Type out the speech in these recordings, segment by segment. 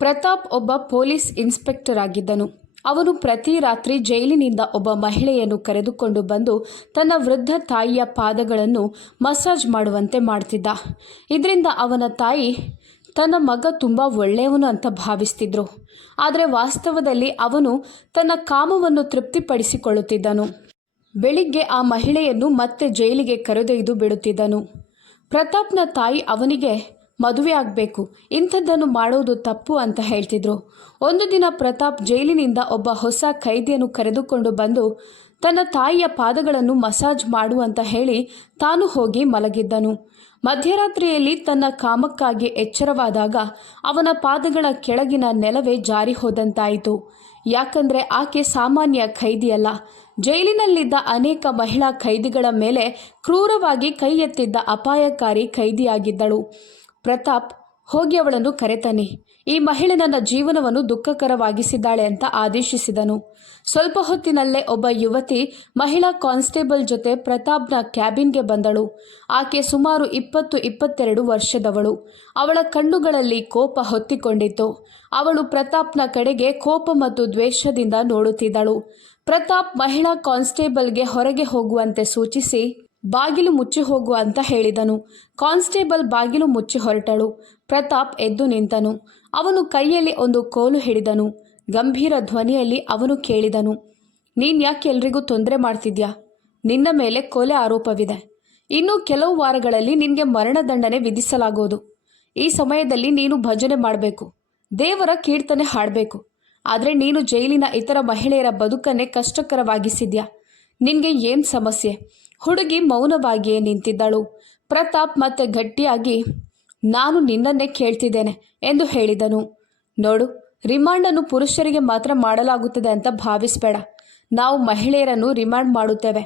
ಪ್ರತಾಪ್ ಒಬ್ಬ police inspector ಆಗಿದ್ದನು. ಅವನು ಪ್ರತಿ ರಾತ್ರಿ ಜೈಲಿನಿಂದ ಒಬ್ಬ ಮಹಿಳೆಯನ್ನು ಕರೆದುಕೊಂಡು ಬಂದು ತನ್ನ ವೃದ್ಧ ತಾಯಿಯ ಪಾದಗಳನ್ನು ಮಸಾಜ್ ಮಾಡುವಂತೆ ಮಾಡ್ತಿದ್ದ. ಇದರಿಂದ ಅವನ ತಾಯಿ ತನ್ನ ಮಗ ತುಂಬ ಒಳ್ಳೆಯವನು ಅಂತ ಭಾವಿಸ್ತಿದ್ರು. ಆದರೆ ವಾಸ್ತವದಲ್ಲಿ ಅವನು ತನ್ನ ಕಾಮವನ್ನು ತೃಪ್ತಿಪಡಿಸಿಕೊಳ್ಳುತ್ತಿದ್ದನು. ಬೆಳಿಗ್ಗೆ ಆ ಮಹಿಳೆಯನ್ನು ಮತ್ತೆ ಜೈಲಿಗೆ ಕರೆದೊಯ್ದು ಬಿಡುತ್ತಿದ್ದನು. ಪ್ರತಾಪ್ನ ತಾಯಿ ಅವನಿಗೆ ಮದುವೆ ಆಗಬೇಕು, ಇಂಥದ್ದನ್ನು ಮಾಡೋದು ತಪ್ಪು ಅಂತ ಹೇಳ್ತಿದ್ರು. ಒಂದು ದಿನ ಪ್ರತಾಪ್ ಜೈಲಿನಿಂದ ಒಬ್ಬ ಹೊಸ ಖೈದಿಯನ್ನು ಕರೆದುಕೊಂಡು ಬಂದು ತನ್ನ ತಾಯಿಯ ಪಾದಗಳನ್ನು ಮಸಾಜ್ ಮಾಡು ಅಂತ ಹೇಳಿ ತಾನು ಹೋಗಿ ಮಲಗಿದ್ದನು. ಮಧ್ಯರಾತ್ರಿಯಲ್ಲಿ ತನ್ನ ಕಾಮಕ್ಕಾಗಿ ಎಚ್ಚರವಾದಾಗ ಅವನ ಪಾದಗಳ ಕೆಳಗಿನ ನೆಲವೇ ಜಾರಿ ಹೋದಂತಾಯಿತು. ಯಾಕಂದರೆ ಆಕೆ ಸಾಮಾನ್ಯ ಖೈದಿಯಲ್ಲ, ಜೈಲಿನಲ್ಲಿದ್ದ ಅನೇಕ ಮಹಿಳಾ ಖೈದಿಗಳ ಮೇಲೆ ಕ್ರೂರವಾಗಿ ಕೈ ಎತ್ತಿದ್ದ ಅಪಾಯಕಾರಿ ಖೈದಿಯಾಗಿದ್ದಳು. ಪ್ರತಾಪ್ ಹೋಗಿ ಅವಳನ್ನು ಕರೆತನ್ನಿ, ಈ ಮಹಿಳೆ ನನ್ನ ಜೀವನವನ್ನು ದುಃಖಕರವಾಗಿಸಿದ್ದಾಳೆ ಅಂತ ಆದೇಶಿಸಿದನು. ಸ್ವಲ್ಪ ಹೊತ್ತಿನಲ್ಲೇ ಒಬ್ಬ ಯುವತಿ ಮಹಿಳಾ ಕಾನ್ಸ್ಟೇಬಲ್ ಜೊತೆ ಪ್ರತಾಪ್ನ ಕ್ಯಾಬಿನ್ಗೆ ಬಂದಳು. ಆಕೆ ಸುಮಾರು 20-22 ವರ್ಷದವಳು. ಅವಳ ಕಣ್ಣುಗಳಲ್ಲಿ ಕೋಪ ಹೊತ್ತಿಕೊಂಡಿತ್ತು. ಅವಳು ಪ್ರತಾಪ್ನ ಕಡೆಗೆ ಕೋಪ ಮತ್ತು ದ್ವೇಷದಿಂದ ನೋಡುತ್ತಿದ್ದಳು. ಪ್ರತಾಪ್ ಮಹಿಳಾ ಕಾನ್ಸ್ಟೇಬಲ್ಗೆ ಹೊರಗೆ ಹೋಗುವಂತೆ ಸೂಚಿಸಿ ಬಾಗಿಲು ಮುಚ್ಚಿ ಹೋಗು ಅಂತ ಹೇಳಿದನು. ಕಾನ್ಸ್ಟೇಬಲ್ ಬಾಗಿಲು ಮುಚ್ಚಿ ಹೊರಟಳು. ಪ್ರತಾಪ್ ಎದ್ದು ನಿಂತನು. ಅವನು ಕೈಯಲ್ಲಿ ಒಂದು ಕೋಲು ಹಿಡಿದನು. ಗಂಭೀರ ಧ್ವನಿಯಲ್ಲಿ ಅವನು ಕೇಳಿದನು, ನೀನು ಯಾಕೆ ಎಲ್ರಿಗೂ ತೊಂದರೆ ಮಾಡ್ತಿದ್ಯಾ? ನಿನ್ನ ಮೇಲೆ ಕೊಲೆ ಆರೋಪವಿದೆ. ಇನ್ನೂ ಕೆಲವು ವಾರಗಳಲ್ಲಿ ನಿನಗೆ ಮರಣದಂಡನೆ ವಿಧಿಸಲಾಗುವುದು. ಈ ಸಮಯದಲ್ಲಿ ನೀನು ಭಜನೆ ಮಾಡಬೇಕು, ದೇವರ ಕೀರ್ತನೆ ಹಾಡಬೇಕು. ಆದರೆ ನೀನು ಜೈಲಿನ ಇತರ ಮಹಿಳೆಯರ ಬದುಕನ್ನೇ ಕಷ್ಟಕರವಾಗಿಸಿದ್ಯಾ. ನಿನಗೆ ಏನು ಸಮಸ್ಯೆ? ಹುಡುಗಿ ಮೌನವಾಗಿಯೇ ನಿಂತಿದ್ದಳು. ಪ್ರತಾಪ್ ಮತ್ತೆ ಗಟ್ಟಿಯಾಗಿ, ನಾನು ನಿನ್ನನ್ನೇ ಕೇಳ್ತಿದ್ದೇನೆ ಎಂದು ಹೇಳಿದನು. ನೋಡು, ರಿಮಾಂಡನ್ನು ಪುರುಷರಿಗೆ ಮಾತ್ರ ಮಾಡಲಾಗುತ್ತದೆ ಅಂತ ಭಾವಿಸಬೇಡ. ನಾವು ಮಹಿಳೆಯರನ್ನು ರಿಮಾಂಡ್ ಮಾಡುತ್ತೇವೆ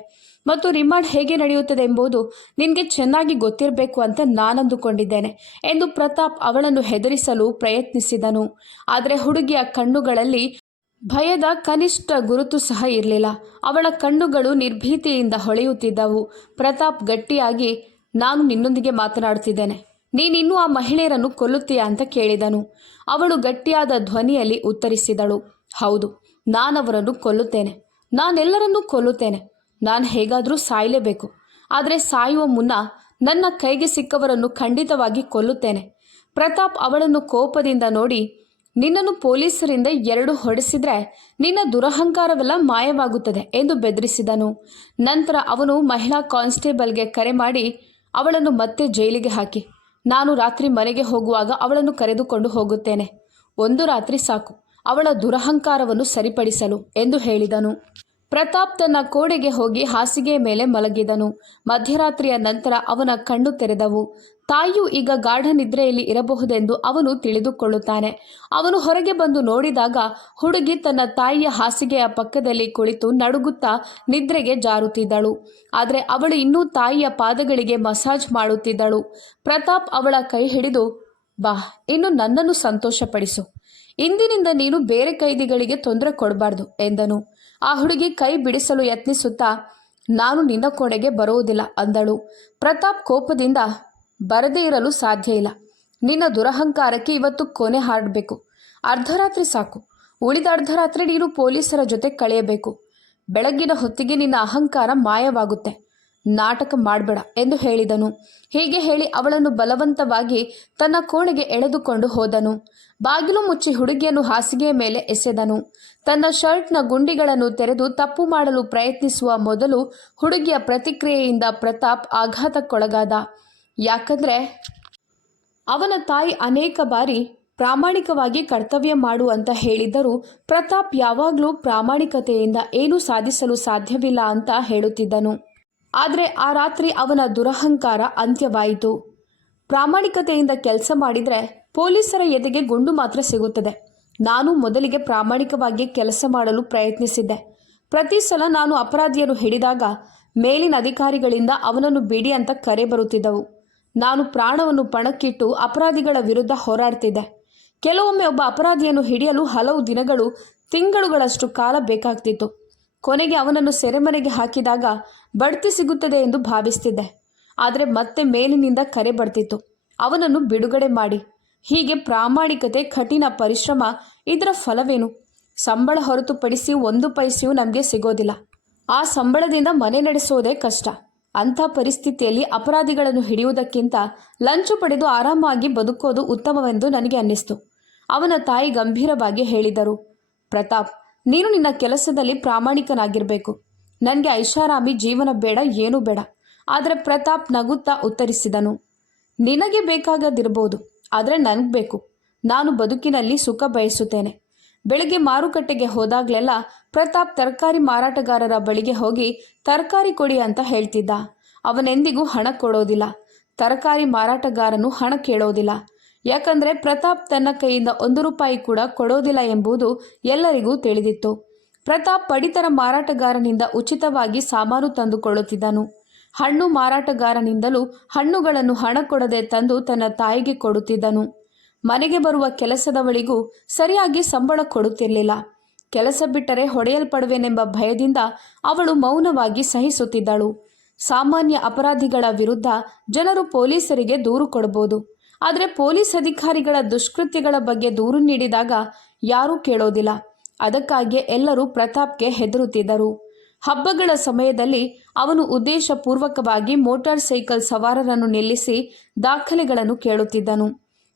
ಮತ್ತು ರಿಮಾಂಡ್ ಹೇಗೆ ನಡೆಯುತ್ತದೆ ಎಂಬುದು ನಿನಗೆ ಚೆನ್ನಾಗಿ ಗೊತ್ತಿರಬೇಕು ಅಂತ ನಾನಂದುಕೊಂಡಿದ್ದೇನೆ ಎಂದು ಪ್ರತಾಪ್ ಅವಳನ್ನು ಹೆದರಿಸಲು ಪ್ರಯತ್ನಿಸಿದನು. ಆದರೆ ಹುಡುಗಿಯ ಕಣ್ಣುಗಳಲ್ಲಿ ಭಯದ ಕನಿಷ್ಠ ಗುರುತು ಸಹ ಇರಲಿಲ್ಲ. ಅವಳ ಕಣ್ಣುಗಳು ನಿರ್ಭೀತಿಯಿಂದ ಹೊಳೆಯುತ್ತಿದ್ದವು. ಪ್ರತಾಪ್ ಗಟ್ಟಿಯಾಗಿ, ನಾನು ನಿನ್ನೊಂದಿಗೆ ಮಾತನಾಡುತ್ತಿದ್ದೇನೆ, ನೀನಿನ್ನೂ ಆ ಮಹಿಳೆಯರನ್ನು ಕೊಲ್ಲುತ್ತೀಯಾ ಅಂತ ಕೇಳಿದನು. ಅವಳು ಗಟ್ಟಿಯಾದ ಧ್ವನಿಯಲ್ಲಿ ಉತ್ತರಿಸಿದಳು, ಹೌದು, ನಾನವರನ್ನು ಕೊಲ್ಲುತ್ತೇನೆ. ನಾನೆಲ್ಲರನ್ನೂ ಕೊಲ್ಲುತ್ತೇನೆ. ನಾನು ಹೇಗಾದರೂ ಸಾಯಲೇಬೇಕು. ಆದರೆ ಸಾಯುವ ಮುನ್ನ ನನ್ನ ಕೈಗೆ ಸಿಕ್ಕವರನ್ನು ಖಂಡಿತವಾಗಿ ಕೊಲ್ಲುತ್ತೇನೆ. ಪ್ರತಾಪ್ ಅವಳನ್ನು ಕೋಪದಿಂದ ನೋಡಿ, ನಿನ್ನನ್ನು ಪೊಲೀಸರಿಂದ 2 ಹೊಡೆಸಿದ್ರೆ ನಿನ್ನ ದುರಹಂಕಾರವೆಲ್ಲ ಮಾಯವಾಗುತ್ತದೆ ಎಂದು ಬೆದರಿಸಿದನು. ನಂತರ ಅವನು ಮಹಿಳಾ ಕಾನ್ಸ್ಟೇಬಲ್ಗೆ ಕರೆ ಮಾಡಿ, ಅವಳನ್ನು ಮತ್ತೆ ಜೈಲಿಗೆ ಹಾಕಿ. ನಾನು ರಾತ್ರಿ ಮನೆಗೆ ಹೋಗುವಾಗ ಅವಳನ್ನು ಕರೆದುಕೊಂಡು ಹೋಗುತ್ತೇನೆ. ಒಂದು ರಾತ್ರಿ ಸಾಕು ಅವಳ ದುರಹಂಕಾರವನ್ನು ಸರಿಪಡಿಸಲು ಎಂದು ಹೇಳಿದನು. ಪ್ರತಾಪ್ ತನ್ನ ಕೋಣೆಗೆ ಹೋಗಿ ಹಾಸಿಗೆಯ ಮೇಲೆ ಮಲಗಿದನು. ಮಧ್ಯರಾತ್ರಿಯ ನಂತರ ಅವನ ಕಣ್ಣು ತೆರೆದವು. ತಾಯಿಯು ಈಗ ಗಾಢ ನಿದ್ರೆಯಲ್ಲಿ ಇರಬಹುದೆಂದು ಅವನು ತಿಳಿದುಕೊಳ್ಳುತ್ತಾನೆ. ಅವನು ಹೊರಗೆ ಬಂದು ನೋಡಿದಾಗ ಹುಡುಗಿ ತನ್ನ ತಾಯಿಯ ಹಾಸಿಗೆಯ ಪಕ್ಕದಲ್ಲಿ ಕುಳಿತು ನಡುಗುತ್ತಾ ನಿದ್ರೆಗೆ ಜಾರುತ್ತಿದ್ದಳು. ಆದರೆ ಅವಳು ಇನ್ನೂ ತಾಯಿಯ ಪಾದಗಳಿಗೆ ಮಸಾಜ್ ಮಾಡುತ್ತಿದ್ದಳು. ಪ್ರತಾಪ್ ಅವಳ ಕೈ ಹಿಡಿದು, ಬಾ, ಇನ್ನು ನನ್ನನ್ನು ಸಂತೋಷಪಡಿಸು. ಇಂದಿನಿಂದ ನೀನು ಬೇರೆ ಕೈದಿಗಳಿಗೆ ತೊಂದರೆ ಕೊಡಬಾರ್ದು ಎಂದನು. ಆ ಹುಡುಗಿ ಕೈ ಬಿಡಿಸಲು ಯತ್ನಿಸುತ್ತಾ, ನಾನು ನಿನ್ನ ಕೋಣೆಗೆ ಬರುವುದಿಲ್ಲ ಅಂದಳು. ಪ್ರತಾಪ್ ಕೋಪದಿಂದ, ಬರದೇ ಇರಲು ಸಾಧ್ಯ ಇಲ್ಲ. ನಿನ್ನ ದುರಹಂಕಾರಕ್ಕೆ ಇವತ್ತು ಕೊನೆ ಹಾಡಬೇಕು. ಅರ್ಧರಾತ್ರಿ ಸಾಕು. ಉಳಿದ ಅರ್ಧರಾತ್ರಿ ನೀನು ಪೊಲೀಸರ ಜೊತೆ ಕಳೆಯಬೇಕು. ಬೆಳಗ್ಗಿನ ಹೊತ್ತಿಗೆ ನಿನ್ನ ಅಹಂಕಾರ ಮಾಯವಾಗುತ್ತೆ. ನಾಟಕ ಮಾಡಬೇಡ ಎಂದು ಹೇಳಿದನು. ಹೀಗೆ ಹೇಳಿ ಅವಳನ್ನು ಬಲವಂತವಾಗಿ ತನ್ನ ಕೋಣೆಗೆ ಎಳೆದುಕೊಂಡು ಹೋದನು. ಬಾಗಿಲು ಮುಚ್ಚಿ ಹುಡುಗಿಯನ್ನು ಹಾಸಿಗೆಯ ಮೇಲೆ ಎಸೆದನು. ತನ್ನ ಶರ್ಟ್ನ ಗುಂಡಿಗಳನ್ನು ತೆರೆದು ತಪ್ಪು ಮಾಡಲು ಪ್ರಯತ್ನಿಸುವ ಮೊದಲು ಹುಡುಗಿಯ ಪ್ರತಿಕ್ರಿಯೆಯಿಂದ ಪ್ರತಾಪ್ ಆಘಾತಕ್ಕೊಳಗಾದ. ಯಾಕಂದರೆ ಅವನ ತಾಯಿ ಅನೇಕ ಬಾರಿ ಪ್ರಾಮಾಣಿಕವಾಗಿ ಕರ್ತವ್ಯ ಮಾಡು ಅಂತ ಹೇಳಿದ್ದರೂ ಪ್ರತಾಪ್ ಯಾವಾಗಲೂ ಪ್ರಾಮಾಣಿಕತೆಯಿಂದ ಏನೂ ಸಾಧಿಸಲು ಸಾಧ್ಯವಿಲ್ಲ ಅಂತ ಹೇಳುತ್ತಿದ್ದನು. ಆದರೆ ಆ ರಾತ್ರಿ ಅವನ ದುರಹಂಕಾರ ಅಂತ್ಯವಾಯಿತು. ಪ್ರಾಮಾಣಿಕತೆಯಿಂದ ಕೆಲಸ ಮಾಡಿದರೆ ಪೊಲೀಸರ ಎದೆಗೆ ಗುಂಡು ಮಾತ್ರ ಸಿಗುತ್ತದೆ. ನಾನು ಮೊದಲಿಗೆ ಪ್ರಾಮಾಣಿಕವಾಗಿ ಕೆಲಸ ಮಾಡಲು ಪ್ರಯತ್ನಿಸಿದ್ದೆ. ಪ್ರತಿ ಸಲ ನಾನು ಅಪರಾಧಿಯನ್ನು ಹಿಡಿದಾಗ ಮೇಲಿನ ಅಧಿಕಾರಿಗಳಿಂದ ಅವನನ್ನು ಬಿಡಿ ಅಂತ ಕರೆ ಬರುತ್ತಿದ್ದವು. ನಾನು ಪ್ರಾಣವನ್ನು ಪಣಕ್ಕಿಟ್ಟು ಅಪರಾಧಿಗಳ ವಿರುದ್ಧ ಹೋರಾಡ್ತಿದ್ದೆ. ಕೆಲವೊಮ್ಮೆ ಒಬ್ಬ ಅಪರಾಧಿಯನ್ನು ಹಿಡಿಯಲು ಹಲವು ದಿನಗಳು, ತಿಂಗಳುಗಳಷ್ಟು ಕಾಲ ಬೇಕಾಗ್ತಿತ್ತು. ಕೊನೆಗೆ ಅವನನ್ನು ಸೆರೆಮನೆಗೆ ಹಾಕಿದಾಗ ಬಡ್ತಿ ಸಿಗುತ್ತದೆ ಎಂದು ಭಾವಿಸ್ತಿದ್ದೆ. ಆದರೆ ಮತ್ತೆ ಮೇಲಿನಿಂದ ಕರೆ ಬರ್ತಿತ್ತು, ಅವನನ್ನು ಬಿಡುಗಡೆ ಮಾಡಿ. ಹೀಗೆ ಪ್ರಾಮಾಣಿಕತೆ, ಕಠಿಣ ಪರಿಶ್ರಮ, ಇದರ ಫಲವೇನು? ಸಂಬಳ ಹೊರತುಪಡಿಸಿ 1 ಪೈಸೆಯೂ ನಮಗೆ ಸಿಗೋದಿಲ್ಲ. ಆ ಸಂಬಳದಿಂದ ಮನೆ ನಡೆಸೋದೇ ಕಷ್ಟ. ಅಂಥ ಪರಿಸ್ಥಿತಿಯಲ್ಲಿ ಅಪರಾಧಿಗಳನ್ನು ಹಿಡಿಯುವುದಕ್ಕಿಂತ ಲಂಚ ಪಡೆದು ಆರಾಮಾಗಿ ಬದುಕೋದು ಉತ್ತಮವೆಂದು ನನಗೆ ಅನ್ನಿಸ್ತು. ಅವನ ತಾಯಿ ಗಂಭೀರವಾಗಿ ಹೇಳಿದರು. ಪ್ರತಾಪ್, ನೀನು ನಿನ್ನ ಕೆಲಸದಲ್ಲಿ ಪ್ರಾಮಾಣಿಕನಾಗಿರಬೇಕು. ನನಗೆ ಐಷಾರಾಮಿ ಜೀವನ ಬೇಡ, ಏನೂ ಬೇಡ. ಆದರೆ ಪ್ರತಾಪ್ ನಗುತ್ತಾ ಉತ್ತರಿಸಿದನು, ನಿನಗೆ ಬೇಕಾಗದಿರಬಹುದು, ಆದರೆ ನನಗೆ ಬೇಕು. ನಾನು ಬದುಕಿನಲ್ಲಿ ಸುಖ ಬಯಸುತ್ತೇನೆ. ಬೆಳಗ್ಗೆ ಮಾರುಕಟ್ಟೆಗೆ ಹೋದಾಗಲೆಲ್ಲ ಪ್ರತಾಪ್ ತರಕಾರಿ ಮಾರಾಟಗಾರರ ಬಳಿಗೆ ಹೋಗಿ ತರಕಾರಿ ಕೊಡಿ ಅಂತ ಹೇಳ್ತಿದ್ದ. ಅವನೆಂದಿಗೂ ಹಣ ಕೊಡೋದಿಲ್ಲ. ತರಕಾರಿ ಮಾರಾಟಗಾರನು ಹಣ ಕೇಳೋದಿಲ್ಲ. ಯಾಕಂದರೆ ಪ್ರತಾಪ್ ತನ್ನ ಕೈಯಿಂದ 1 ರೂಪಾಯಿ ಕೂಡ ಕೊಡೋದಿಲ್ಲ ಎಂಬುದು ಎಲ್ಲರಿಗೂ ತಿಳಿದಿತ್ತು. ಪ್ರತಾಪ್ ಪಡಿತರ ಮಾರಾಟಗಾರನಿಂದ ಉಚಿತವಾಗಿ ಸಾಮಾನು ತಂದುಕೊಳ್ಳುತ್ತಿದ್ದನು. ಹಣ್ಣು ಮಾರಾಟಗಾರನಿಂದಲೂ ಹಣ್ಣುಗಳನ್ನು ಹಣ ಕೊಡದೆ ತಂದು ತನ್ನ ತಾಯಿಗೆ ಕೊಡುತ್ತಿದ್ದನು. ಮನೆಗೆ ಬರುವ ಕೆಲಸದವಳಿಗೂ ಸರಿಯಾಗಿ ಸಂಬಳ ಕೊಡುತ್ತಿರಲಿಲ್ಲ. ಕೆಲಸ ಬಿಟ್ಟರೆ ಹೊಡೆಯಲ್ಪಡುವೆನೆಂಬ ಭಯದಿಂದ ಅವಳು ಮೌನವಾಗಿ ಸಹಿಸುತ್ತಿದ್ದಳು. ಸಾಮಾನ್ಯ ಅಪರಾಧಿಗಳ ವಿರುದ್ಧ ಜನರು ಪೊಲೀಸರಿಗೆ ದೂರು ಕೊಡಬಹುದು. ಆದರೆ ಪೊಲೀಸ್ ಅಧಿಕಾರಿಗಳ ದುಷ್ಕೃತ್ಯಗಳ ಬಗ್ಗೆ ದೂರು ನೀಡಿದಾಗ ಯಾರೂ ಕೇಳೋದಿಲ್ಲ. ಅದಕ್ಕಾಗಿಯೇ ಎಲ್ಲರೂ ಪ್ರತಾಪ್ಗೆ ಹೆದರುತ್ತಿದ್ದರು. ಹಬ್ಬಗಳ ಸಮಯದಲ್ಲಿ ಅವನು ಉದ್ದೇಶಪೂರ್ವಕವಾಗಿ ಮೋಟಾರ್ ಸೈಕಲ್ ಸವಾರರನ್ನು ನಿಲ್ಲಿಸಿ ದಾಖಲೆಗಳನ್ನು ಕೇಳುತ್ತಿದ್ದನು.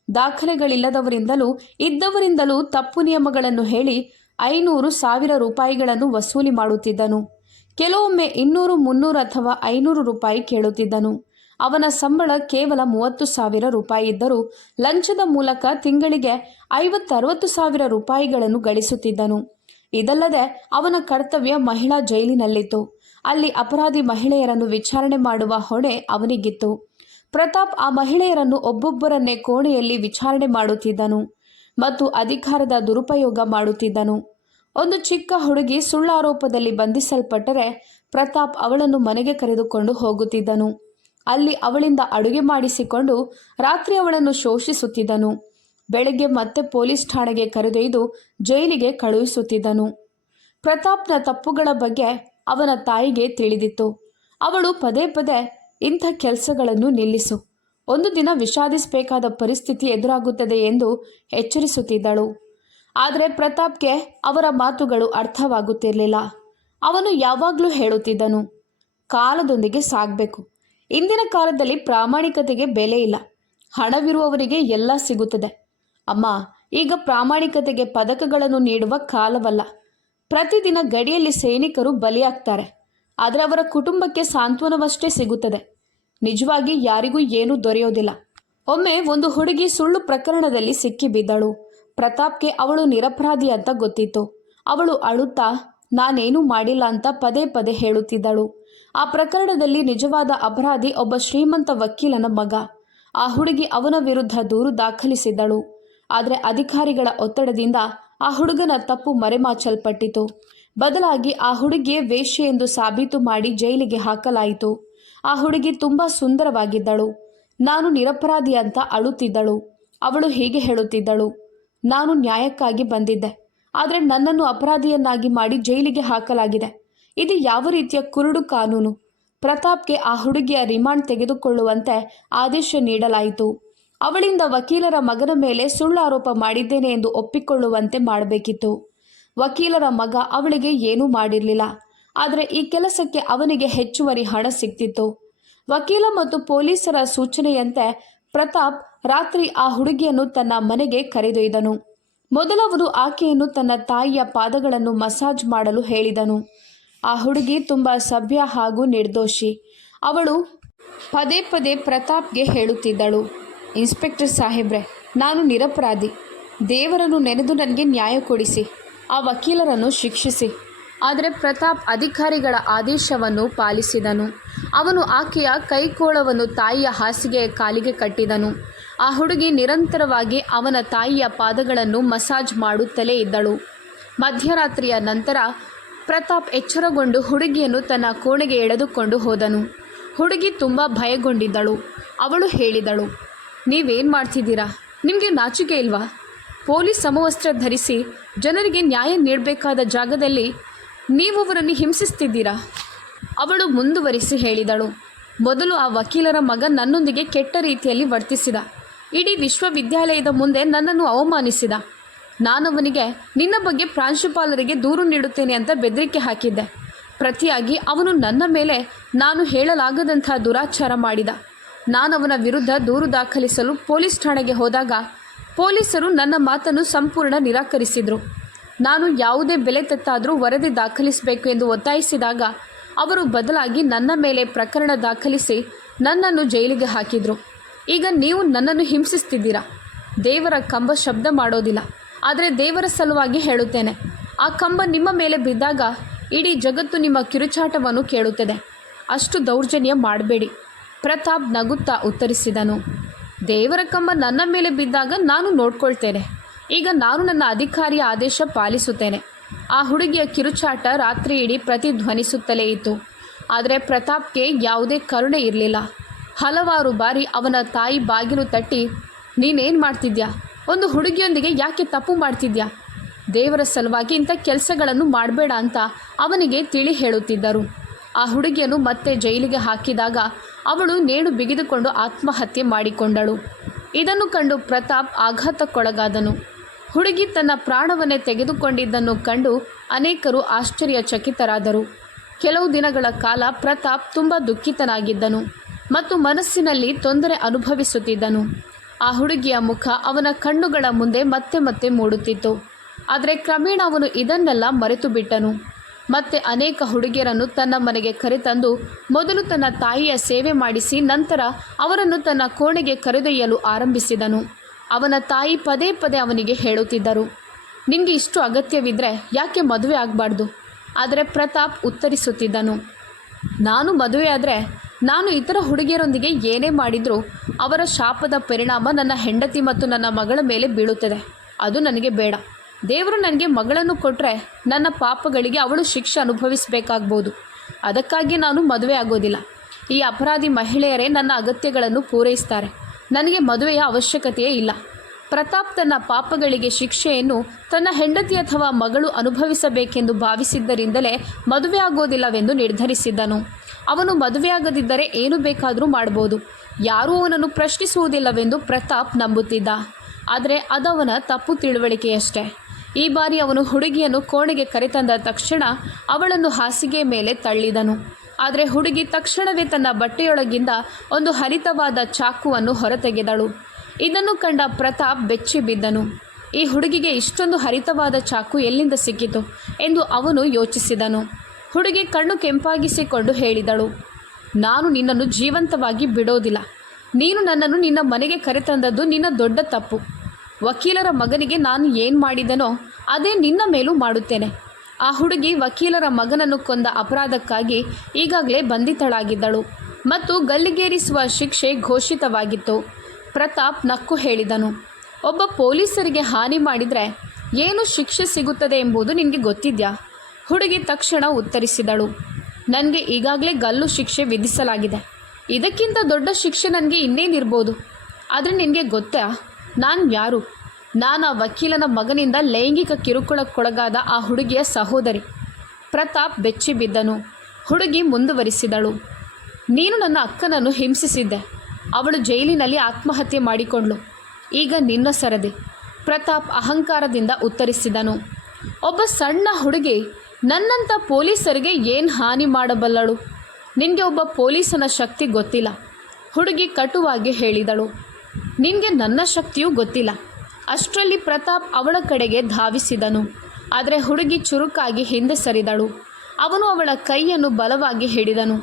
ದಾಖಲೆಗಳಿಲ್ಲದವರಿಂದಲೂ ಇದ್ದವರಿಂದಲೂ ತಪ್ಪು ನಿಯಮಗಳನ್ನು ಹೇಳಿ 500,000 ರೂಪಾಯಿಗಳನ್ನು ವಸೂಲಿ ಮಾಡುತ್ತಿದ್ದನು. ಕೆಲವೊಮ್ಮೆ 200, 300 ಅಥವಾ 500 ರೂಪಾಯಿ ಕೇಳುತ್ತಿದ್ದನು. ಅವನ ಸಂಬಳ ಕೇವಲ 30,000 ರೂಪಾಯಿ ಇದ್ದರೂ ಲಂಚದ ಮೂಲಕ ತಿಂಗಳಿಗೆ 50-60,000 ರೂಪಾಯಿಗಳನ್ನು ಗಳಿಸುತ್ತಿದ್ದನು. ಇದಲ್ಲದೆ ಅವನ ಕರ್ತವ್ಯ ಮಹಿಳಾ ಜೈಲಿನಲ್ಲಿತ್ತು. ಅಲ್ಲಿ ಅಪರಾಧಿ ಮಹಿಳೆಯರನ್ನು ವಿಚಾರಣೆ ಮಾಡುವ ಹೊಣೆ ಅವನಿಗಿತ್ತು. ಪ್ರತಾಪ್ ಆ ಮಹಿಳೆಯರನ್ನು ಒಬ್ಬೊಬ್ಬರನ್ನೇ ಕೋಣೆಯಲ್ಲಿ ವಿಚಾರಣೆ ಮಾಡುತ್ತಿದ್ದನು ಮತ್ತು ಅಧಿಕಾರದ ದುರುಪಯೋಗ ಮಾಡುತ್ತಿದ್ದನು. ಒಂದು ಚಿಕ್ಕ ಹುಡುಗಿ ಸುಳ್ಳಾರೋಪದಲ್ಲಿ ಬಂಧಿಸಲ್ಪಟ್ಟರೆ ಪ್ರತಾಪ್ ಅವಳನ್ನು ಮನೆಗೆ ಕರೆದುಕೊಂಡು ಹೋಗುತ್ತಿದ್ದನು. ಅಲ್ಲಿ ಅವಳಿಂದ ಅಡುಗೆ ಮಾಡಿಸಿಕೊಂಡು ರಾತ್ರಿ ಅವಳನ್ನು ಶೋಷಿಸುತ್ತಿದ್ದನು. ಬೆಳಗ್ಗೆ ಮತ್ತೆ ಪೊಲೀಸ್ ಠಾಣೆಗೆ ಕರೆದೊಯ್ದು ಜೈಲಿಗೆ ಕಳುಹಿಸುತ್ತಿದ್ದನು. ಪ್ರತಾಪ್ನ ತಪ್ಪುಗಳ ಬಗ್ಗೆ ಅವನ ತಾಯಿಗೆ ತಿಳಿದಿತ್ತು. ಅವಳು ಪದೇ ಪದೇ ಇಂಥ ಕೆಲಸಗಳನ್ನು ನಿಲ್ಲಿಸು, ಒಂದು ದಿನ ವಿಷಾದಿಸಬೇಕಾದ ಪರಿಸ್ಥಿತಿ ಎದುರಾಗುತ್ತದೆ ಎಂದು ಎಚ್ಚರಿಸುತ್ತಿದ್ದಳು. ಆದರೆ ಪ್ರತಾಪ್ಗೆ ಅವರ ಮಾತುಗಳು ಅರ್ಥವಾಗುತ್ತಿರಲಿಲ್ಲ. ಅವನು ಯಾವಾಗಲೂ ಹೇಳುತ್ತಿದ್ದನು, ಕಾಲದೊಂದಿಗೆ ಸಾಗಬೇಕು. ಇಂದಿನ ಕಾಲದಲ್ಲಿ ಪ್ರಾಮಾಣಿಕತೆಗೆ ಬೆಲೆ ಇಲ್ಲ. ಹಣವಿರುವವರಿಗೆ ಎಲ್ಲ ಸಿಗುತ್ತದೆ. ಅಮ್ಮ, ಈಗ ಪ್ರಾಮಾಣಿಕತೆಗೆ ಪದಕಗಳನ್ನು ನೀಡುವ ಕಾಲವಲ್ಲ. ಪ್ರತಿದಿನ ಗಡಿಯಲ್ಲಿ ಸೈನಿಕರು ಬಲಿಯಾಗ್ತಾರೆ, ಆದರೆ ಅವರ ಕುಟುಂಬಕ್ಕೆ ಸಾಂತ್ವನವಷ್ಟೇ ಸಿಗುತ್ತದೆ. ನಿಜವಾಗಿ ಯಾರಿಗೂ ಏನೂ ದೊರೆಯೋದಿಲ್ಲ. ಒಮ್ಮೆ ಒಂದು ಹುಡುಗಿ ಸುಳ್ಳು ಪ್ರಕರಣದಲ್ಲಿ ಸಿಕ್ಕಿಬಿದ್ದಳು. ಪ್ರತಾಪ್ಗೆ ಅವಳು ನಿರಪರಾಧಿ ಅಂತ ಗೊತ್ತಿತ್ತು. ಅವಳು ಅಳುತ್ತಾ ನಾನೇನೂ ಮಾಡಿಲ್ಲ ಅಂತ ಪದೇ ಪದೇ ಹೇಳುತ್ತಿದ್ದಳು. ಆ ಪ್ರಕರಣದಲ್ಲಿ ನಿಜವಾದ ಅಪರಾಧಿ ಒಬ್ಬ ಶ್ರೀಮಂತ ವಕೀಲನ ಮಗ. ಆ ಹುಡುಗಿ ಅವನ ವಿರುದ್ಧ ದೂರು ದಾಖಲಿಸಿದ್ದಳು. ಆದರೆ ಅಧಿಕಾರಿಗಳ ಒತ್ತಡದಿಂದ ಆ ಹುಡುಗನ ತಪ್ಪು ಮರೆಮಾಚಲ್ಪಟ್ಟಿತು. ಬದಲಾಗಿ ಆ ಹುಡುಗಿಯೇ ವೇಶ್ಯೆ ಎಂದು ಸಾಬೀತು ಮಾಡಿ ಜೈಲಿಗೆ ಹಾಕಲಾಯಿತು. ಆ ಹುಡುಗಿ ತುಂಬ ಸುಂದರವಾಗಿದ್ದಳು. ನಾನು ನಿರಪರಾಧಿ ಅಂತ ಅಳುತ್ತಿದ್ದಳು. ಅವಳು ಹೀಗೆ ಹೇಳುತ್ತಿದ್ದಳು, ನಾನು ನ್ಯಾಯಕ್ಕಾಗಿ ಬಂದಿದ್ದೆ, ಆದರೆ ನನ್ನನ್ನು ಅಪರಾಧಿಯನ್ನಾಗಿ ಮಾಡಿ ಜೈಲಿಗೆ ಹಾಕಲಾಗಿದೆ. ಇದು ಯಾವ ರೀತಿಯ ಕುರುಡು ಕಾನೂನು? ಪ್ರತಾಪ್ಗೆ ಆ ಹುಡುಗಿಯ ರಿಮಾಂಡ್ ತೆಗೆದುಕೊಳ್ಳುವಂತೆ ಆದೇಶ ನೀಡಲಾಯಿತು. ಅವಳಿಂದ ವಕೀಲರ ಮಗನ ಮೇಲೆ ಸುಳ್ಳು ಆರೋಪ ಮಾಡಿದ್ದೇನೆ ಎಂದು ಒಪ್ಪಿಕೊಳ್ಳುವಂತೆ ಮಾಡಬೇಕಿತ್ತು. ವಕೀಲರ ಮಗ ಅವಳಿಗೆ ಏನೂ ಮಾಡಿರಲಿಲ್ಲ. ಆದರೆ ಈ ಕೆಲಸಕ್ಕೆ ಅವನಿಗೆ ಹೆಚ್ಚುವರಿ ಹಣ ಸಿಗ್ತಿತ್ತು. ವಕೀಲ ಮತ್ತು ಪೊಲೀಸರ ಸೂಚನೆಯಂತೆ ಪ್ರತಾಪ್ ರಾತ್ರಿ ಆ ಹುಡುಗಿಯನ್ನು ತನ್ನ ಮನೆಗೆ ಕರೆದೊಯ್ದನು. ಮೊದಲವನು ಆಕೆಯನ್ನು ತನ್ನ ತಾಯಿಯ ಪಾದಗಳನ್ನು ಮಸಾಜ್ ಮಾಡಲು ಹೇಳಿದನು. ಆ ಹುಡುಗಿ ತುಂಬ ಸಭ್ಯ ಹಾಗೂ ನಿರ್ದೋಷಿ. ಅವಳು ಪದೇ ಪದೇ ಪ್ರತಾಪ್ಗೆ ಹೇಳುತ್ತಿದ್ದಳು, ಇನ್ಸ್ಪೆಕ್ಟರ್ ಸಾಹೇಬ್ರೆ, ನಾನು ನಿರಪರಾಧಿ. ದೇವರನ್ನು ನೆನೆದು ನನಗೆ ನ್ಯಾಯ ಕೊಡಿಸಿ, ಆ ವಕೀಲರನ್ನು ಶಿಕ್ಷಿಸಿ. ಆದರೆ ಪ್ರತಾಪ್ ಅಧಿಕಾರಿಗಳ ಆದೇಶವನ್ನು ಪಾಲಿಸಿದನು. ಅವನು ಆಕೆಯ ಕೈಕೋಳವನ್ನು ತಾಯಿಯ ಹಾಸಿಗೆಯ ಕಾಲಿಗೆ ಕಟ್ಟಿದನು. ಆ ಹುಡುಗಿ ನಿರಂತರವಾಗಿ ಅವನ ತಾಯಿಯ ಪಾದಗಳನ್ನು ಮಸಾಜ್ ಮಾಡುತ್ತಲೇ ಇದ್ದಳು. ಮಧ್ಯರಾತ್ರಿಯ ನಂತರ ಪ್ರತಾಪ್ ಎಚ್ಚರಗೊಂಡು ಹುಡುಗಿಯನ್ನು ತನ್ನ ಕೋಣೆಗೆ ಎಳೆದುಕೊಂಡು ಹೋದನು. ಹುಡುಗಿ ತುಂಬ ಭಯಗೊಂಡಿದ್ದಳು. ಅವಳು ಹೇಳಿದಳು, ನೀವೇನು ಮಾಡ್ತಿದ್ದೀರಾ? ನಿಮಗೆ ನಾಚಿಕೆ ಇಲ್ವಾ? ಪೊಲೀಸ್ ಸಮವಸ್ತ್ರ ಧರಿಸಿ ಜನರಿಗೆ ನ್ಯಾಯ ನೀಡಬೇಕಾದ ಜಾಗದಲ್ಲಿ ನೀವು ಅವರನ್ನು ಹಿಂಸಿಸ್ತಿದ್ದೀರಾ? ಅವಳು ಮುಂದುವರಿಸಿ ಹೇಳಿದಳು, ಮೊದಲು ಆ ವಕೀಲರ ಮಗ ನನ್ನೊಂದಿಗೆ ಕೆಟ್ಟ ರೀತಿಯಲ್ಲಿ ವರ್ತಿಸಿದ. ಇಡೀ ವಿಶ್ವವಿದ್ಯಾಲಯದ ಮುಂದೆ ನನ್ನನ್ನು ಅವಮಾನಿಸಿದ. ನಾನವನಿಗೆ ನಿನ್ನ ಬಗ್ಗೆ ಪ್ರಾಂಶುಪಾಲರಿಗೆ ದೂರು ನೀಡುತ್ತೇನೆ ಅಂತ ಬೆದರಿಕೆ ಹಾಕಿದ್ದೆ. ಪ್ರತಿಯಾಗಿ ಅವನು ನನ್ನ ಮೇಲೆ ನಾನು ಹೇಳಲಾಗದಂಥ ದುರಾಚಾರ ಮಾಡಿದ. ನಾನವನ ವಿರುದ್ಧ ದೂರು ದಾಖಲಿಸಲು ಪೊಲೀಸ್ ಠಾಣೆಗೆ ಹೋದಾಗ ಪೊಲೀಸರು ನನ್ನ ಮಾತನ್ನು ಸಂಪೂರ್ಣ ನಿರಾಕರಿಸಿದರು. ನಾನು ಯಾವುದೇ ಬೆಲೆ ತೆತ್ತಾದರೂ ವರದಿ ದಾಖಲಿಸಬೇಕು ಎಂದು ಒತ್ತಾಯಿಸಿದಾಗ ಅವರು ಬದಲಾಗಿ ನನ್ನ ಮೇಲೆ ಪ್ರಕರಣ ದಾಖಲಿಸಿ ನನ್ನನ್ನು ಜೈಲಿಗೆ ಹಾಕಿದರು. ಈಗ ನೀವು ನನ್ನನ್ನು ಹಿಂಸಿಸ್ತಿದ್ದೀರಾ. ದೇವರ ಕಂಬ ಶಬ್ದ ಮಾಡೋದಿಲ್ಲ, ಆದರೆ ದೇವರ ಸಲುವಾಗಿ ಹೇಳುತ್ತೇನೆ, ಆ ಕಂಬ ನಿಮ್ಮ ಮೇಲೆ ಬಿದ್ದಾಗ ಇಡೀ ಜಗತ್ತು ನಿಮ್ಮ ಕಿರುಚಾಟವನ್ನು ಕೇಳುತ್ತದೆ. ಅಷ್ಟು ದೌರ್ಜನ್ಯ ಮಾಡಬೇಡಿ. ಪ್ರತಾಪ್ ನಗುತ್ತಾ ಉತ್ತರಿಸಿದನು. ದೇವರ ಕಂಬ ನನ್ನ ಮೇಲೆ ಬಿದ್ದಾಗ ನಾನು ನೋಡ್ಕೊಳ್ತೇನೆ. ಈಗ ನಾನು ನನ್ನ ಅಧಿಕಾರಿಯ ಆದೇಶ ಪಾಲಿಸುತ್ತೇನೆ. ಆ ಹುಡುಗಿಯ ಕಿರುಚಾಟ ರಾತ್ರಿ ಇಡೀ ಪ್ರತಿಧ್ವನಿಸುತ್ತಲೇ ಇತ್ತು. ಆದರೆ ಪ್ರತಾಪ್ಗೆ ಯಾವುದೇ ಕರುಣೆ ಇರಲಿಲ್ಲ. ಹಲವಾರು ಬಾರಿ ಅವನ ತಾಯಿ ಬಾಗಿಲು ತಟ್ಟಿ, ನೀನೇನು ಮಾಡ್ತಿದ್ಯಾ? ಒಂದು ಹುಡುಗಿಯೊಂದಿಗೆ ಯಾಕೆ ತಪ್ಪು ಮಾಡ್ತಿದ್ಯಾ? ದೇವರ ಸಲುವಾಗಿ ಇಂಥ ಕೆಲಸಗಳನ್ನು ಮಾಡಬೇಡ ಅಂತ ಅವನಿಗೆ ತಿಳಿ ಹೇಳುತ್ತಿದ್ದರು. ಆ ಹುಡುಗಿಯನ್ನು ಮತ್ತೆ ಜೈಲಿಗೆ ಹಾಕಿದಾಗ ಅವಳು ನೇಣು ಬಿಗಿದುಕೊಂಡು ಆತ್ಮಹತ್ಯೆ ಮಾಡಿಕೊಂಡಳು. ಇದನ್ನು ಕಂಡು ಪ್ರತಾಪ್ ಆಘಾತಕ್ಕೊಳಗಾದನು. ಹುಡುಗಿ ತನ್ನ ಪ್ರಾಣವನ್ನೇ ತೆಗೆದುಕೊಂಡಿದ್ದನ್ನು ಕಂಡು ಅನೇಕರು ಆಶ್ಚರ್ಯಚಕಿತರಾದರು. ಕೆಲವು ದಿನಗಳ ಕಾಲ ಪ್ರತಾಪ್ ತುಂಬ ದುಃಖಿತನಾಗಿದ್ದನು ಮತ್ತು ಮನಸ್ಸಿನಲ್ಲಿ ತೊಂದರೆ ಅನುಭವಿಸುತ್ತಿದ್ದನು. ಆ ಹುಡುಗಿಯ ಮುಖ ಅವನ ಕಣ್ಣುಗಳ ಮುಂದೆ ಮತ್ತೆ ಮತ್ತೆ ಮೂಡುತ್ತಿತ್ತು. ಆದರೆ ಕ್ರಮೇಣ ಅವನು ಇದನ್ನೆಲ್ಲ ಮರೆತು ಬಿಟ್ಟನು. ಮತ್ತೆ ಅನೇಕ ಹುಡುಗಿಯರನ್ನು ತನ್ನ ಮನೆಗೆ ಕರೆತಂದು ಮೊದಲು ತನ್ನ ತಾಯಿಯ ಸೇವೆ ಮಾಡಿಸಿ ನಂತರ ಅವರನ್ನು ತನ್ನ ಕೋಣೆಗೆ ಕರೆದೊಯ್ಯಲು ಆರಂಭಿಸಿದನು. ಅವನ ತಾಯಿ ಪದೇ ಪದೇ ಅವನಿಗೆ ಹೇಳುತ್ತಿದ್ದರು, ನಿನಗೆ ಇಷ್ಟು ಅಗತ್ಯವಿದ್ದರೆ ಯಾಕೆ ಮದುವೆ ಆಗಬಾರ್ದು? ಆದರೆ ಪ್ರತಾಪ್ ಉತ್ತರಿಸುತ್ತಿದ್ದನು, ನಾನು ಮದುವೆಯಾದರೆ ನಾನು ಇತರ ಹುಡುಗಿಯರೊಂದಿಗೆ ಏನೇ ಮಾಡಿದರೂ ಅವರ ಶಾಪದ ಪರಿಣಾಮ ನನ್ನ ಹೆಂಡತಿ ಮತ್ತು ನನ್ನ ಮಗಳ ಮೇಲೆ ಬೀಳುತ್ತದೆ. ಅದು ನನಗೆ ಬೇಡ. ದೇವರು ನನಗೆ ಮಗಳನ್ನು ಕೊಟ್ಟರೆ ನನ್ನ ಪಾಪಗಳಿಗೆ ಅವಳು ಶಿಕ್ಷೆ ಅನುಭವಿಸಬೇಕಾಗ್ಬೋದು. ಅದಕ್ಕಾಗಿ ನಾನು ಮದುವೆ ಆಗೋದಿಲ್ಲ. ಈ ಅಪರಾಧಿ ಮಹಿಳೆಯರೇ ನನ್ನ ಅಗತ್ಯಗಳನ್ನು ಪೂರೈಸ್ತಾರೆ. ನನಗೆ ಮದುವೆಯ ಅವಶ್ಯಕತೆಯೇ ಇಲ್ಲ. ಪ್ರತಾಪ್ ತನ್ನ ಪಾಪಗಳಿಗೆ ಶಿಕ್ಷೆಯನ್ನು ತನ್ನ ಹೆಂಡತಿ ಅಥವಾ ಮಗಳು ಅನುಭವಿಸಬೇಕೆಂದು ಭಾವಿಸಿದ್ದರಿಂದಲೇ ಮದುವೆ ಆಗೋದಿಲ್ಲವೆಂದು ನಿರ್ಧರಿಸಿದ್ದನು. ಅವನು ಮದುವೆಯಾಗದಿದ್ದರೆ ಏನು ಬೇಕಾದರೂ ಮಾಡ್ಬೋದು. ಯಾರೂ ಅವನನ್ನು ಪ್ರಶ್ನಿಸುವುದಿಲ್ಲವೆಂದು ಪ್ರತಾಪ್ ನಂಬುತ್ತಿದ್ದ. ಆದರೆ ಅದವನ ತಪ್ಪು ತಿಳುವಳಿಕೆಯಷ್ಟೇ. ಈ ಬಾರಿ ಅವನು ಹುಡುಗಿಯನ್ನು ಕೋಣೆಗೆ ಕರೆತಂದ ತಕ್ಷಣ ಅವಳನ್ನು ಹಾಸಿಗೆಯ ಮೇಲೆ ತಳ್ಳಿದನು. ಆದರೆ ಹುಡುಗಿ ತಕ್ಷಣವೇ ತನ್ನ ಬಟ್ಟೆಯೊಳಗಿಂದ ಒಂದು ಹರಿತವಾದ ಚಾಕುವನ್ನು ಹೊರತೆಗೆದಳು. ಇದನ್ನು ಕಂಡ ಪ್ರತಾಪ್ ಬೆಚ್ಚಿ ಬಿದ್ದನು. ಈ ಹುಡುಗಿಗೆ ಇಷ್ಟೊಂದು ಹರಿತವಾದ ಚಾಕು ಎಲ್ಲಿಂದ ಸಿಕ್ಕಿತು ಎಂದು ಅವನು ಯೋಚಿಸಿದನು. ಹುಡುಗಿ ಕಣ್ಣು ಕೆಂಪಾಗಿಸಿಕೊಂಡು ಹೇಳಿದಳು, ನಾನು ನಿನ್ನನ್ನು ಜೀವಂತವಾಗಿ ಬಿಡೋದಿಲ್ಲ. ನೀನು ನನ್ನನ್ನು ನಿನ್ನ ಮನೆಗೆ ಕರೆತಂದದ್ದು ನಿನ್ನ ದೊಡ್ಡ ತಪ್ಪು. ವಕೀಲರ ಮಗನಿಗೆ ನಾನು ಏನು ಮಾಡಿದನೋ ಅದೇ ನಿನ್ನ ಮೇಲೂ ಮಾಡುತ್ತೇನೆ. ಆ ಹುಡುಗಿ ವಕೀಲರ ಮಗನನ್ನು ಕೊಂದ ಅಪರಾಧಕ್ಕಾಗಿ ಈಗಾಗಲೇ ಬಂಧಿತಳಾಗಿದ್ದಳು ಮತ್ತು ಗಲ್ಲಿಗೇರಿಸುವ ಶಿಕ್ಷೆ ಘೋಷಿತವಾಗಿತ್ತು. ಪ್ರತಾಪ್ ನಕ್ಕು ಹೇಳಿದನು, ಒಬ್ಬ ಪೊಲೀಸರಿಗೆ ಹಾನಿ ಮಾಡಿದರೆ ಏನು ಶಿಕ್ಷೆ ಸಿಗುತ್ತದೆ ಎಂಬುದು ನಿನಗೆ ಗೊತ್ತಿದೆಯಾ? ಹುಡುಗಿ ತಕ್ಷಣ ಉತ್ತರಿಸಿದಳು, ನನಗೆ ಈಗಾಗಲೇ ಗಲ್ಲು ಶಿಕ್ಷೆ ವಿಧಿಸಲಾಗಿದೆ. ಇದಕ್ಕಿಂತ ದೊಡ್ಡ ಶಿಕ್ಷೆ ನನಗೆ ಇನ್ನೇನಿರ್ಬೋದು. ಆದರೆ ನಿನಗೆ ಗೊತ್ತಾ ನಾನು ಯಾರು? ನಾನು ಆ ವಕೀಲನ ಮಗನಿಂದ ಲೈಂಗಿಕ ಕಿರುಕುಳಕ್ಕೊಳಗಾದ ಆ ಹುಡುಗಿಯ ಸಹೋದರಿ. ಪ್ರತಾಪ್ ಬೆಚ್ಚಿ ಬಿದ್ದನು. ಹುಡುಗಿ ಮುಂದುವರಿಸಿದಳು, ನೀನು ನನ್ನ ಅಕ್ಕನನ್ನು ಹಿಂಸಿಸಿದ್ದೆ. ಅವಳು ಜೈಲಿನಲ್ಲಿ ಆತ್ಮಹತ್ಯೆ ಮಾಡಿಕೊಂಡ್ಳು. ಈಗ ನಿನ್ನ ಸರದಿ. ಪ್ರತಾಪ್ ಅಹಂಕಾರದಿಂದ ಉತ್ತರಿಸಿದನು, ಒಬ್ಬ ಸಣ್ಣ ಹುಡುಗಿ ನನ್ನಂಥ ಪೊಲೀಸರಿಗೆ ಏನು ಹಾನಿ ಮಾಡಬಲ್ಲಳು? ನಿನಗೆ ಒಬ್ಬ ಪೊಲೀಸನ ಶಕ್ತಿ ಗೊತ್ತಿಲ್ಲ. ಹುಡುಗಿ ಕಟುವಾಗಿ ಹೇಳಿದಳು, ನಿನಗೆ ನನ್ನ ಶಕ್ತಿಯೂ ಗೊತ್ತಿಲ್ಲ. ಅಷ್ಟರಲ್ಲಿ ಪ್ರತಾಪ್ ಅವಳ ಕಡೆಗೆ ಧಾವಿಸಿದನು. ಆದರೆ ಹುಡುಗಿ ಚುರುಕಾಗಿ ಹಿಂದೆ ಸರಿದಳು. ಅವನು ಅವಳ ಕೈಯನ್ನು ಬಲವಾಗಿ ಹಿಡಿದನು.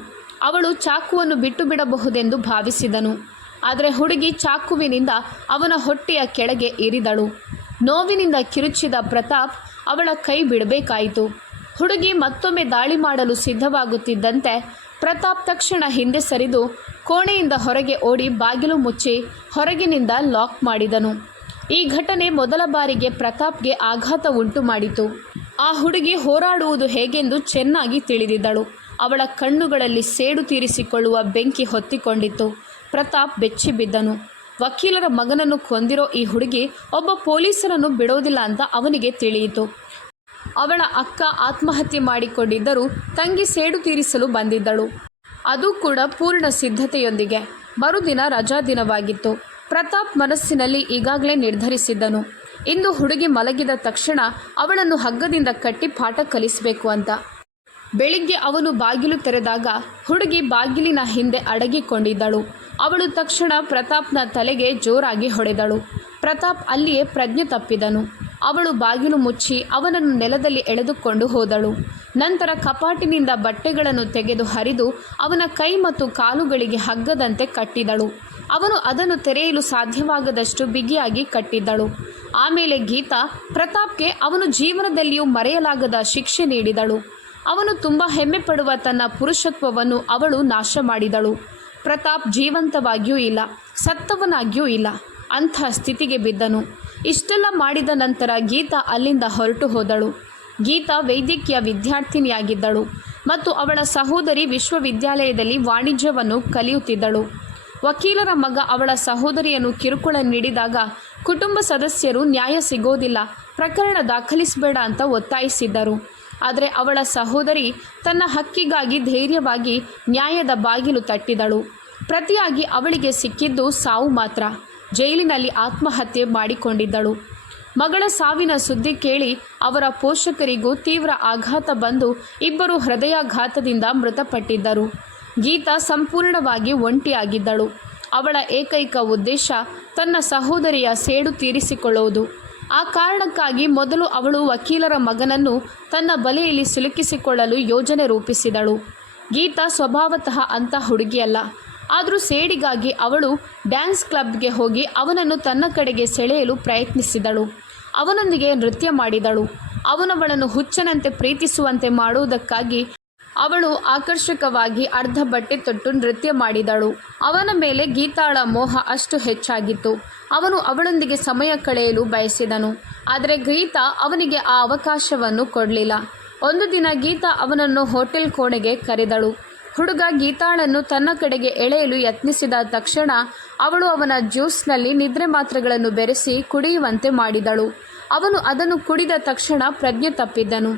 ಅವಳು ಚಾಕುವನ್ನು ಬಿಟ್ಟು ಬಿಡಬಹುದೆಂದು ಭಾವಿಸಿದನು. ಆದರೆ ಹುಡುಗಿ ಚಾಕುವಿನಿಂದ ಅವನ ಹೊಟ್ಟೆಯ ಕೆಳಗೆ ಇರಿದಳು. ನೋವಿನಿಂದ ಕಿರುಚಿದ ಪ್ರತಾಪ್ ಅವಳ ಕೈ ಬಿಡಬೇಕಾಯಿತು. ಹುಡುಗಿ ಮತ್ತೊಮ್ಮೆ ದಾಳಿ ಮಾಡಲು ಸಿದ್ಧವಾಗುತ್ತಿದ್ದಂತೆ ಪ್ರತಾಪ್ ತಕ್ಷಣ ಹಿಂದೆ ಸರಿದು ಕೋಣೆಯಿಂದ ಹೊರಗೆ ಓಡಿ ಬಾಗಿಲು ಮುಚ್ಚಿ ಹೊರಗಿನಿಂದ ಲಾಕ್ ಮಾಡಿದನು. ಈ ಘಟನೆ ಮೊದಲ ಬಾರಿಗೆ ಪ್ರತಾಪ್ಗೆ ಆಘಾತ ಉಂಟು ಮಾಡಿತು. ಆ ಹುಡುಗಿ ಹೋರಾಡುವುದು ಹೇಗೆಂದು ಚೆನ್ನಾಗಿ ತಿಳಿದಿದ್ದಳು. ಅವಳ ಕಣ್ಣುಗಳಲ್ಲಿ ಸೇಡು ತೀರಿಸಿಕೊಳ್ಳುವ ಬೆಂಕಿ ಹೊತ್ತಿಕೊಂಡಿತ್ತು. ಪ್ರತಾಪ್ ಬೆಚ್ಚಿ ಬಿದ್ದನು. ವಕೀಲರ ಮಗನನ್ನು ಕೊಂದಿರೋ ಈ ಹುಡುಗಿ ಒಬ್ಬ ಪೊಲೀಸರನ್ನು ಬಿಡೋದಿಲ್ಲ ಅಂತ ಅವನಿಗೆ ತಿಳಿಯಿತು. ಅವಳ ಅಕ್ಕ ಆತ್ಮಹತ್ಯೆ ಮಾಡಿಕೊಂಡಿದ್ದರೂ ತಂಗಿ ಸೇಡು ತೀರಿಸಲು ಬಂದಿದ್ದಳು. ಅದು ಕೂಡ ಪೂರ್ಣ ಸಿದ್ಧತೆಯೊಂದಿಗೆ. ಮರುದಿನ ರಜಾ ದಿನವಾಗಿತ್ತು. ಪ್ರತಾಪ್ ಮನಸ್ಸಿನಲ್ಲಿ ಈಗಾಗಲೇ ನಿರ್ಧರಿಸಿದ್ದನು. ಇಂದು ಹುಡುಗಿ ಮಲಗಿದ ತಕ್ಷಣ ಅವಳನ್ನು ಹಗ್ಗದಿಂದ ಕಟ್ಟಿ ಪಾಠ ಕಲಿಸಬೇಕು ಅಂತ. ಬೆಳಿಗ್ಗೆ ಅವನು ಬಾಗಿಲು ತೆರೆದಾಗ ಹುಡುಗಿ ಬಾಗಿಲಿನ ಹಿಂದೆ ಅಡಗಿಕೊಂಡಿದ್ದಳು. ಅವಳು ತಕ್ಷಣ ಪ್ರತಾಪ್ನ ತಲೆಗೆ ಜೋರಾಗಿ ಹೊಡೆದಳು. ಪ್ರತಾಪ್ ಅಲ್ಲಿಯೇ ಪ್ರಜ್ಞೆ ತಪ್ಪಿದನು. ಅವಳು ಬಾಗಿಲು ಮುಚ್ಚಿ ಅವನನ್ನು ನೆಲದಲ್ಲಿ ಎಳೆದುಕೊಂಡು ಹೋದಳು. ನಂತರ ಕಪಾಟಿನಿಂದ ಬಟ್ಟೆಗಳನ್ನು ತೆಗೆದು ಹರಿದು ಅವನ ಕೈ ಮತ್ತು ಕಾಲುಗಳಿಗೆ ಹಗ್ಗದಂತೆ ಕಟ್ಟಿದಳು. ಅವನು ಅದನ್ನು ತೆರೆಯಲು ಸಾಧ್ಯವಾಗದಷ್ಟು ಬಿಗಿಯಾಗಿ ಕಟ್ಟಿದ್ದಳು. ಆಮೇಲೆ ಗೀತಾ ಪ್ರತಾಪ್ಗೆ ಅವನು ಜೀವನದಲ್ಲಿಯೂ ಮರೆಯಲಾಗದ ಶಿಕ್ಷೆ ನೀಡಿದಳು. ಅವನು ತುಂಬ ಹೆಮ್ಮೆ ಪಡುವ ತನ್ನ ಪುರುಷತ್ವವನ್ನು ಅವಳು ನಾಶ ಮಾಡಿದಳು. ಪ್ರತಾಪ್ ಜೀವಂತವಾಗಿಯೂ ಇಲ್ಲ, ಸತ್ತವನಾಗಿಯೂ ಇಲ್ಲ, ಅಂಥ ಸ್ಥಿತಿಗೆ ಬಿದ್ದನು. ಇಷ್ಟೆಲ್ಲ ಮಾಡಿದ ನಂತರ ಗೀತಾ ಅಲ್ಲಿಂದ ಹೊರಟು ಹೋದಳು. ಗೀತಾ ವೈದ್ಯಕೀಯ ವಿದ್ಯಾರ್ಥಿನಿಯಾಗಿದ್ದಳು ಮತ್ತು ಅವಳ ಸಹೋದರಿ ವಿಶ್ವವಿದ್ಯಾಲಯದಲ್ಲಿ ವಾಣಿಜ್ಯವನ್ನು ಕಲಿಯುತ್ತಿದ್ದಳು. ವಕೀಲರ ಮಗ ಅವಳ ಸಹೋದರಿಯನ್ನು ಕಿರುಕುಳ ನೀಡಿದಾಗ ಕುಟುಂಬ ಸದಸ್ಯರು ನ್ಯಾಯ ಸಿಗೋದಿಲ್ಲ, ಪ್ರಕರಣ ದಾಖಲಿಸಬೇಡ ಅಂತ ಒತ್ತಾಯಿಸಿದ್ದರು. ಆದರೆ ಅವಳ ಸಹೋದರಿ ತನ್ನ ಹಕ್ಕಿಗಾಗಿ ಧೈರ್ಯವಾಗಿ ನ್ಯಾಯದ ಬಾಗಿಲು ತಟ್ಟಿದಳು. ಪ್ರತಿಯಾಗಿ ಅವಳಿಗೆ ಸಿಕ್ಕಿದ್ದು ಸಾವು ಮಾತ್ರ. ಜೈಲಿನಲ್ಲಿ ಆತ್ಮಹತ್ಯೆ ಮಾಡಿಕೊಂಡಿದ್ದಳು. ಮಗಳ ಸಾವಿನ ಸುದ್ದಿ ಕೇಳಿ ಅವರ ಪೋಷಕರಿಗೂ ತೀವ್ರ ಆಘಾತ ಬಂದು ಇಬ್ಬರು ಹೃದಯಾಘಾತದಿಂದ ಮೃತಪಟ್ಟಿದ್ದರು. ಗೀತಾ ಸಂಪೂರ್ಣವಾಗಿ ಒಂಟಿಯಾಗಿದ್ದಳು. ಅವಳ ಏಕೈಕ ಉದ್ದೇಶ ತನ್ನ ಸಹೋದರಿಯ ಸೇಡು ತೀರಿಸಿಕೊಳ್ಳುವುದು. ಆ ಕಾರಣಕ್ಕಾಗಿ ಮೊದಲು ಅವಳು ವಕೀಲರ ಮಗನನ್ನು ತನ್ನ ಬಲೆಯಲ್ಲಿ ಸಿಲುಕಿಸಿಕೊಳ್ಳಲು ಯೋಜನೆ ರೂಪಿಸಿದಳು. ಗೀತಾ ಸ್ವಭಾವತಃ ಅಂಥ ಹುಡುಗಿಯಲ್ಲ. ಆದರೂ ಸೇಡಿಗಾಗಿ ಅವಳು ಡ್ಯಾನ್ಸ್ ಕ್ಲಬ್ಗೆ ಹೋಗಿ ಅವನನ್ನು ತನ್ನ ಕಡೆಗೆ ಸೆಳೆಯಲು ಪ್ರಯತ್ನಿಸಿದಳು. ಅವನೊಂದಿಗೆ ನೃತ್ಯ ಮಾಡಿದಳು. ಅವನವಳನ್ನು ಹುಚ್ಚನಂತೆ ಪ್ರೀತಿಸುವಂತೆ ಮಾಡುವುದಕ್ಕಾಗಿ ಅವಳು ಆಕರ್ಷಕವಾಗಿ ಅರ್ಧ ಬಟ್ಟೆ ತೊಟ್ಟು ನೃತ್ಯ ಮಾಡಿದಳು. ಅವನ ಮೇಲೆ ಗೀತಾಳ ಮೋಹ ಅಷ್ಟು ಹೆಚ್ಚಾಗಿತ್ತು. ಅವನು ಅವಳೊಂದಿಗೆ ಸಮಯ ಕಳೆಯಲು ಬಯಸಿದನು. ಆದರೆ ಗೀತಾ ಅವನಿಗೆ ಆ ಅವಕಾಶವನ್ನು ಕೊಡಲಿಲ್ಲ. ಒಂದು ದಿನ ಗೀತಾ ಅವನನ್ನು ಹೋಟೆಲ್ ಕೋಣೆಗೆ ಕರೆದಳು. ಹುಡುಗ ಗೀತಾಳನ್ನು ತನ್ನ ಕಡೆಗೆ ಎಳೆಯಲು ಯತ್ನಿಸಿದ ತಕ್ಷಣ ಅವಳು ಅವನ ಜ್ಯೂಸ್ನಲ್ಲಿ ನಿದ್ರೆ ಮಾತ್ರೆಗಳನ್ನು ಬೆರೆಸಿ ಕುಡಿಯುವಂತೆ ಮಾಡಿದಳು. ಅವನು ಅದನ್ನು ಕುಡಿದ ತಕ್ಷಣ ಪ್ರಜ್ಞೆ ತಪ್ಪಿದ್ದನು.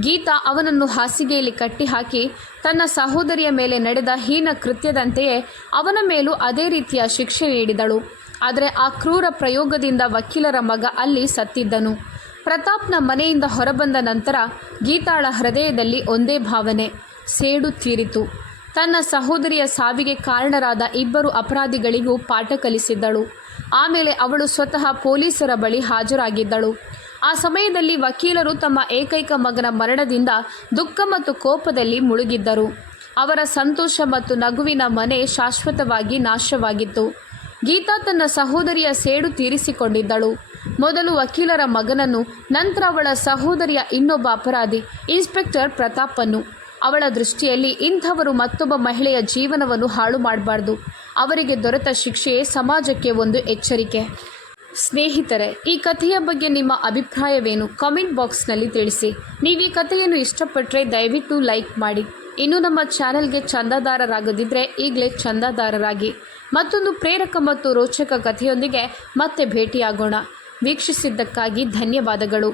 ಗೀತಾ ಅವನನ್ನು ಹಾಸಿಗೆಯಲ್ಲಿ ಕಟ್ಟಿಹಾಕಿ ತನ್ನ ಸಹೋದರಿಯ ಮೇಲೆ ನಡೆದ ಹೀನ ಕೃತ್ಯದಂತೆಯೇ ಅವನ ಮೇಲೂ ಅದೇ ರೀತಿಯ ಶಿಕ್ಷೆ ನೀಡಿದಳು. ಆದರೆ ಆ ಕ್ರೂರ ಪ್ರಯೋಗದಿಂದ ವಕೀಲರ ಮಗ ಅಲ್ಲಿ ಸತ್ತಿದ್ದನು. ಪ್ರತಾಪ್ನ ಮನೆಯಿಂದ ಹೊರಬಂದ ನಂತರ ಗೀತಾಳ ಹೃದಯದಲ್ಲಿ ಒಂದೇ ಭಾವನೆ, ಸೇಡು ತೀರಿತು. ತನ್ನ ಸಹೋದರಿಯ ಸಾವಿಗೆ ಕಾರಣರಾದ ಇಬ್ಬರು ಅಪರಾಧಿಗಳಿಗೂ ಪಾಠ ಕಲಿಸಿದ್ದಳು. ಆಮೇಲೆ ಅವಳು ಸ್ವತಃ ಪೊಲೀಸರ ಬಳಿ ಹಾಜರಾಗಿದ್ದಳು. ಆ ಸಮಯದಲ್ಲಿ ವಕೀಲರು ತಮ್ಮ ಏಕೈಕ ಮಗನ ಮರಣದಿಂದ ದುಃಖ ಮತ್ತು ಕೋಪದಲ್ಲಿ ಮುಳುಗಿದ್ದರು. ಅವರ ಸಂತೋಷ ಮತ್ತು ನಗುವಿನ ಮನೆ ಶಾಶ್ವತವಾಗಿ ನಾಶವಾಗಿತ್ತು. ಗೀತಾ ತನ್ನ ಸಹೋದರಿಯ ಸೇಡು ತೀರಿಸಿಕೊಂಡಿದ್ದಳು. ಮೊದಲು ವಕೀಲರ ಮಗನನ್ನು, ನಂತರ ಅವಳ ಸಹೋದರಿಯ ಇನ್ನೊಬ್ಬ ಅಪರಾಧಿ ಇನ್ಸ್ಪೆಕ್ಟರ್ ಪ್ರತಾಪನ್ನು. ಅವಳ ದೃಷ್ಟಿಯಲ್ಲಿ ಇಂಥವರು ಮತ್ತೊಬ್ಬ ಮಹಿಳೆಯ ಜೀವನವನ್ನು ಹಾಳು ಮಾಡಬಾರ್ದು. ಅವರಿಗೆ ದೊರೆತ ಶಿಕ್ಷೆಯೇ ಸಮಾಜಕ್ಕೆ ಒಂದು ಎಚ್ಚರಿಕೆ. ಸ್ನೇಹಿತರೆ, ಈ ಕಥೆಯ ಬಗ್ಗೆ ನಿಮ್ಮ ಅಭಿಪ್ರಾಯವೇನು? ಕಾಮೆಂಟ್ ಬಾಕ್ಸ್ನಲ್ಲಿ ತಿಳಿಸಿ. ನೀವು ಈ ಕಥೆಯನ್ನು ಇಷ್ಟಪಟ್ಟರೆ ದಯವಿಟ್ಟು ಲೈಕ್ ಮಾಡಿ. ಇನ್ನೂ ನಮ್ಮ ಚಾನೆಲ್ಗೆ ಚಂದಾದಾರರಾಗದಿದ್ದರೆ ಈಗಲೇ ಚಂದಾದಾರರಾಗಿ. ಮತ್ತೊಂದು ಪ್ರೇರಕ ಮತ್ತು ರೋಚಕ ಕಥೆಯೊಂದಿಗೆ ಮತ್ತೆ ಭೇಟಿಯಾಗೋಣ. ವೀಕ್ಷಿಸಿದ್ದಕ್ಕಾಗಿ ಧನ್ಯವಾದಗಳು.